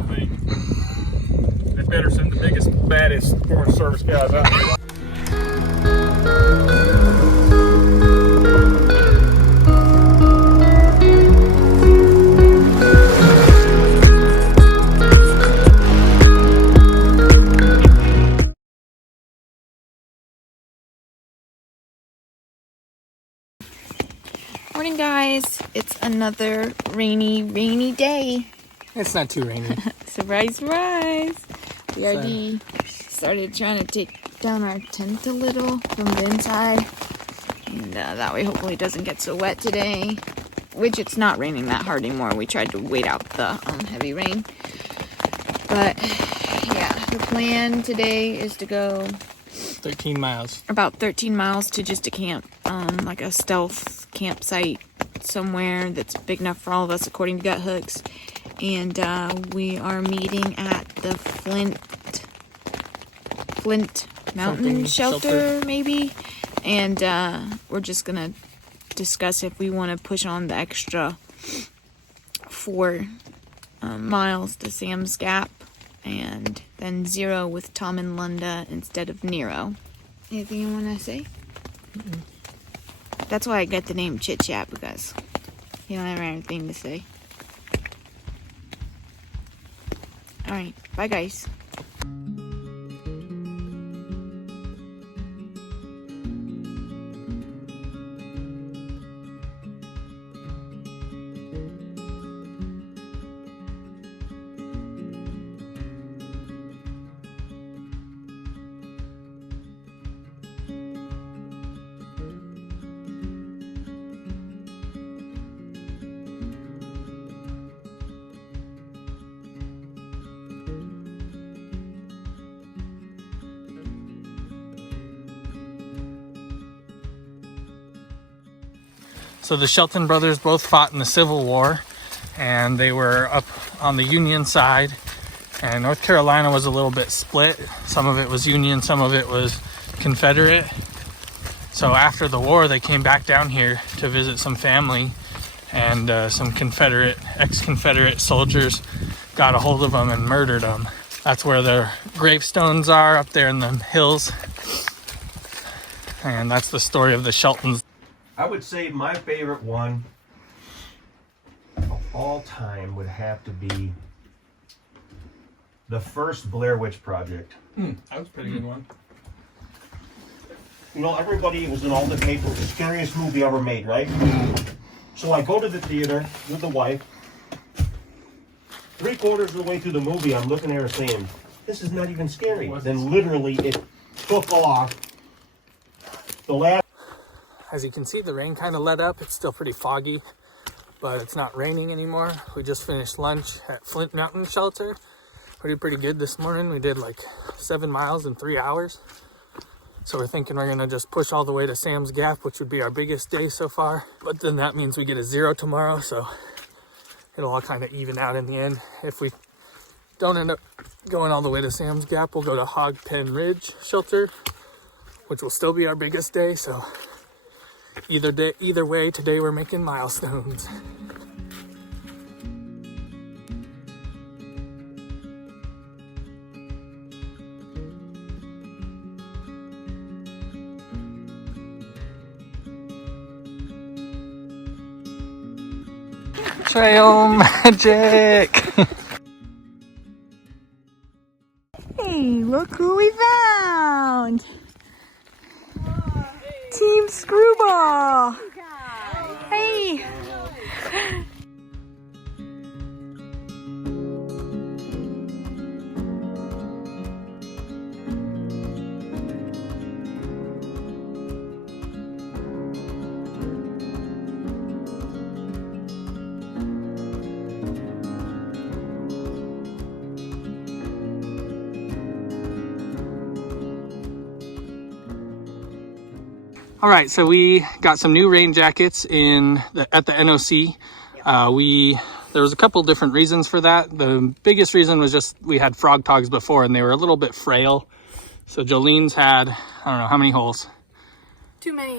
I think. They better send the biggest, baddest Forest Service guys out there. Morning, guys. It's another rainy day. It's not too rainy. Surprise, surprise. We already started trying to take down our tent a little from the inside. And that way hopefully it doesn't get so wet today. Which it's not raining that hard anymore. We tried to wait out the heavy rain. But yeah, the plan today is to go 13 miles. About 13 miles to just a camp, like a stealth campsite somewhere that's big enough for all of us, according to Gut Hooks. And we are meeting at the Flint Mountain shelter, maybe. And we're just gonna discuss if we want to push on the extra 4 miles to Sam's Gap, and then 0 with Tom and Lunda instead of Nero. Anything you want to say? Mm-mm. That's why I got the name Chit Chat, because you don't have anything to say. Alright, bye guys. So the Shelton brothers both fought in the Civil War, and they were up on the Union side, and North Carolina was a little bit split. Some of it was Union, some of it was Confederate. So after the war, they came back down here to visit some family, and some ex-Confederate soldiers got a hold of them and murdered them. That's where their gravestones are, up there in the hills. And that's the story of the Sheltons. I would say my favorite one of all time would have to be the first Blair Witch Project. That was a pretty good one. You know, everybody was in all the papers, the scariest movie ever made, right? So I go to the theater with the wife. 3/4 of the way through the movie, I'm looking at her saying, "This is not even scary." Then literally it took off. The last. As you can see, the rain kind of let up. It's still pretty foggy, but it's not raining anymore. We just finished lunch at Flint Mountain Shelter. We did pretty good this morning. We did like 7 miles in 3 hours. So we're thinking we're gonna just push all the way to Sam's Gap, which would be our biggest day so far. But then that means we get a 0 tomorrow, so it'll all kind of even out in the end. If we don't end up going all the way to Sam's Gap, we'll go to Hog Pen Ridge Shelter, which will still be our biggest day. So either way, today we're making milestones. Trail magic! Hey, look who we found! Team Screwball! Hey! All right, so we got some new rain jackets at the NOC. There was a couple different reasons for that. The biggest reason was just we had frog togs before and they were a little bit frail. So Jolene's had, I don't know, how many holes? Too many.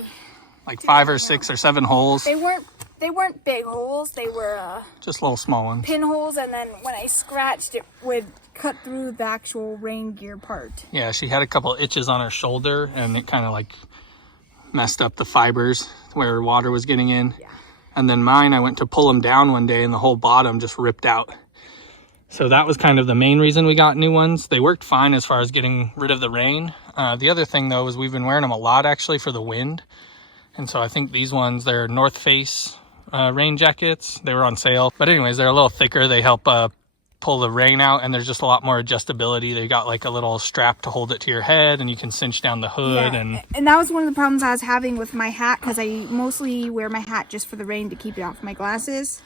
Like 5 or 6 or 7 holes. They weren't they weren't big holes. They were Just little small ones. pinholes, and then when I scratched, it would cut through the actual rain gear part. Yeah, she had a couple itches on her shoulder, and it kind of like messed up the fibers where water was getting in. Yeah. And then mine, I went to pull them down one day, and the whole bottom just ripped out. So that was kind of the main reason we got new ones. They worked fine as far as getting rid of the rain. The other thing, though, is we've been wearing them a lot, actually, for the wind. And so I think these ones, they're North Face rain jackets. They were on sale. But anyways, they're a little thicker. They help pull the rain out, and there's just a lot more adjustability. They got like a little strap to hold it to your head, and you can cinch down the hood. Yeah. And that was one of the problems I was having with my hat, because I mostly wear my hat just for the rain to keep it off my glasses.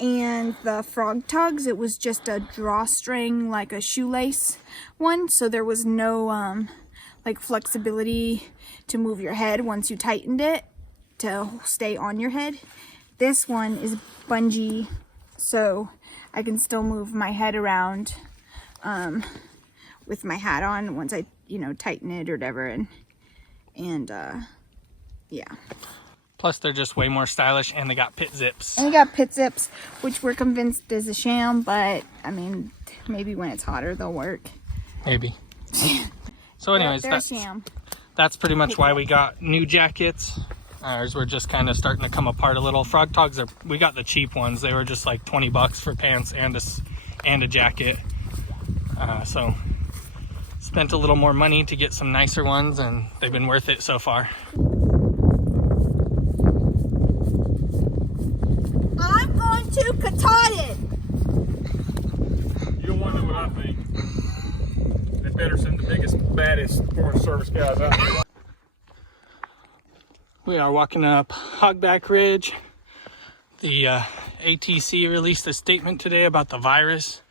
And the frog tugs, it was just a drawstring, like a shoelace one, so there was no like flexibility to move your head once you tightened it to stay on your head. This one is bungee, so I can still move my head around with my hat on once I, tighten it or whatever. And yeah. Plus, they're just way more stylish, and they got pit zips. And they got pit zips, which we're convinced is a sham, but I mean, maybe when it's hotter, they'll work. Maybe. So anyways, they're a sham. That's pretty much why we got new jackets. Ours were just kind of starting to come apart a little. Frog Togs, we got the cheap ones. They were just like 20 bucks for pants and a jacket. So spent a little more money to get some nicer ones, and they've been worth it so far. I'm going to Katahdin. You don't want to know what I think. They better send the biggest, baddest Forest Service guys out there. We are walking up Hogback Ridge. The ATC released a statement today about the virus,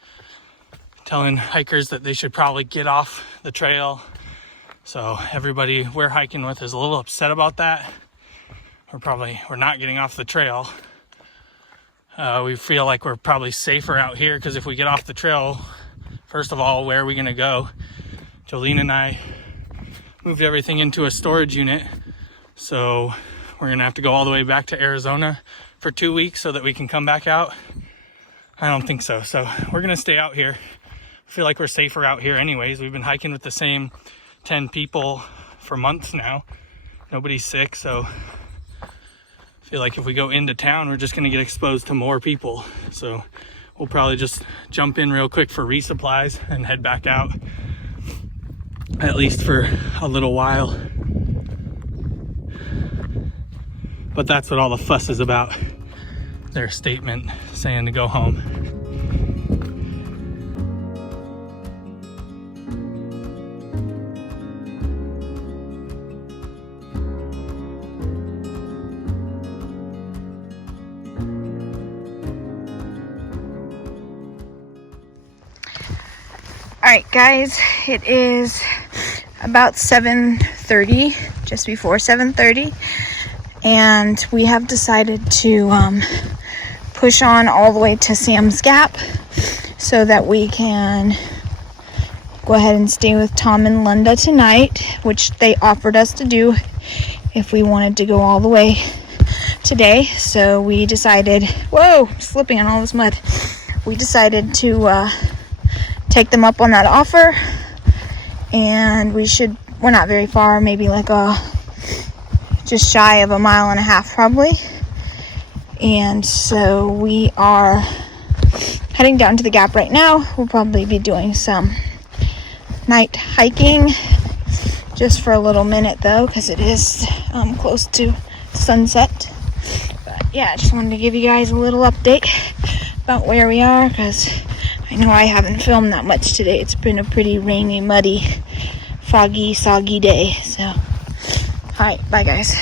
telling hikers that they should probably get off the trail. So everybody we're hiking with is a little upset about that. We're not getting off the trail. We feel like we're probably safer out here, because if we get off the trail, first of all, where are we going to go? Jolene and I moved everything into a storage unit. So we're going to have to go all the way back to Arizona for 2 weeks so that we can come back out. I don't think so. So we're going to stay out here. I feel like we're safer out here anyways. We've been hiking with the same 10 people for months now. Nobody's sick. So I feel like if we go into town, we're just going to get exposed to more people. So we'll probably just jump in real quick for resupplies and head back out, at least for a little while. But that's what all the fuss is about. Their statement saying to go home. Alright guys, it is about 7:30, just before 7:30. And we have decided to push on all the way to Sam's Gap so that we can go ahead and stay with Tom and Linda tonight, which they offered us to do if we wanted to go all the way today. So we decided, whoa, slipping on all this mud. We decided to take them up on that offer, and we're not very far, maybe like just shy of 1.5 miles probably. And so we are heading down to the Gap right now. We'll probably be doing some night hiking just for a little minute though, because it is close to sunset. But yeah, I just wanted to give you guys a little update about where we are, because I know I haven't filmed that much today. It's been a pretty rainy, muddy, foggy, soggy day. So alright, bye guys.